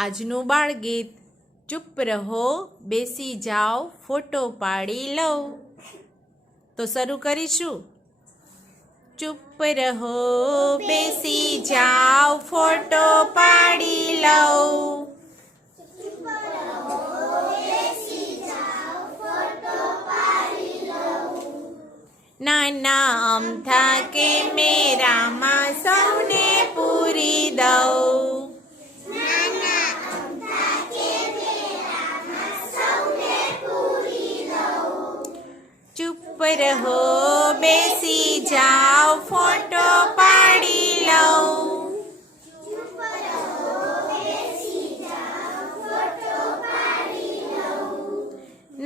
આજનું બાળગીત ચૂપ રહો બેસી જાઓ ફોટો પાડી લઉં. તો શરૂ કરીશું. ચૂપ રહો બેસી જાઓ ફોટો પાડી લઉં. નાના અમથા કેમેરામાં સૌને પૂરી દઉં. ચૂપ રહો બેસી જાઓ ફોટો પાડી લઉં.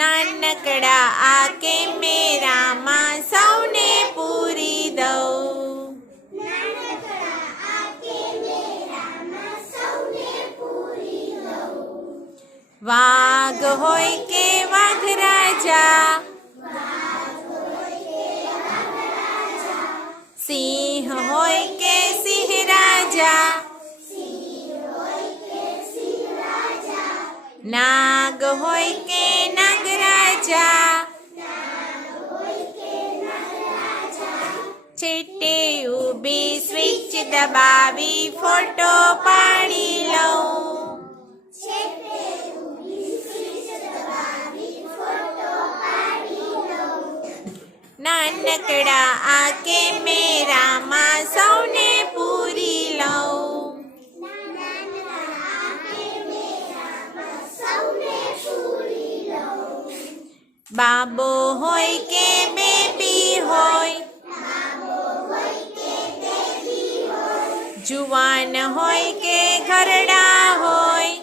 નાનકડા આ કેમેરામાં સૌને પૂરી દઉં. વાઘ હોય કે વાઘરાજા, સિંહ હોય કે સિંહ રાજા, નાગ હોય કે નાગરાજા, છેટે ઊભી સ્વિચ દબાવી ફોટો પાડી લઉં. નાનકડા આ કેમેરામાં સૌને પૂરી લઉં. બાબો હોય કે બેબી હોય, જુવાન હોય કે ઘરડા હોય,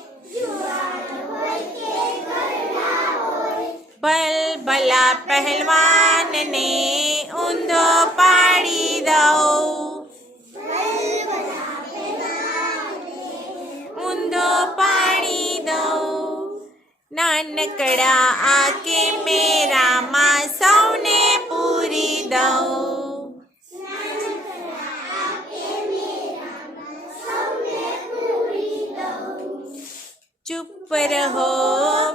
ભલભલા પહેલવાનને ઊંધો પાડી દઉં. ઊંધો પાડી દઉં. નાનકડા આ કેમેરામાં સૌને પૂરી દઉં. ચૂપ રહો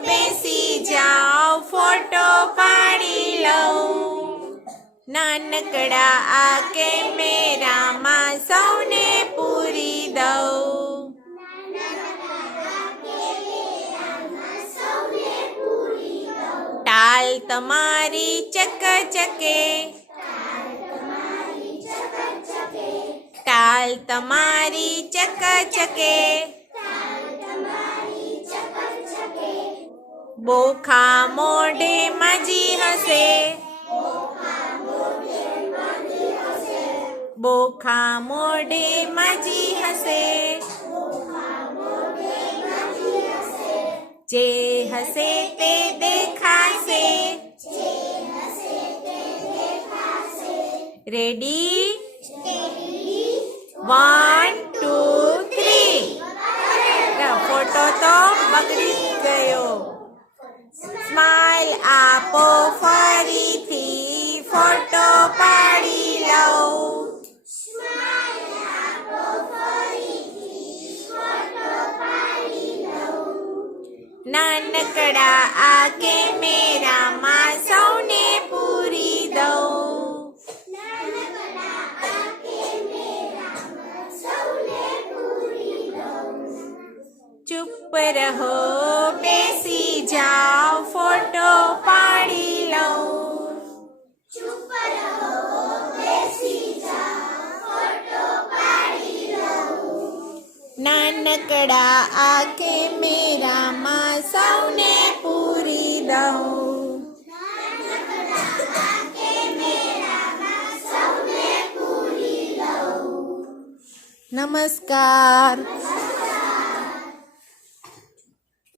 બેસી જાઓ ફોટો પાડી લઉં. નાનકડા આ કેમેરામાં સૌને પૂરી દઉં. ટાલ તમારી ચકચકે, ટાલ તમારી ચકચકે, બોખા મોઢે માજી હસે, બોખા મોઢે માજી હસે, જે હસે તે દેખાશે. રેડી 1 2 3. ફોટો તો બગડી ગયો. સ્માઈલ આપો ફરીથી ફોટો પાડી લઉં. નાનકડા આ કેમેરામાં સૌને પૂરી દઉં. ચૂપ રહો બેસી જાઓ ફોટો પાડી લઉં. નાનકડા આ કેમેરામાં સૌને પૂરી દઉં. નમસ્કાર.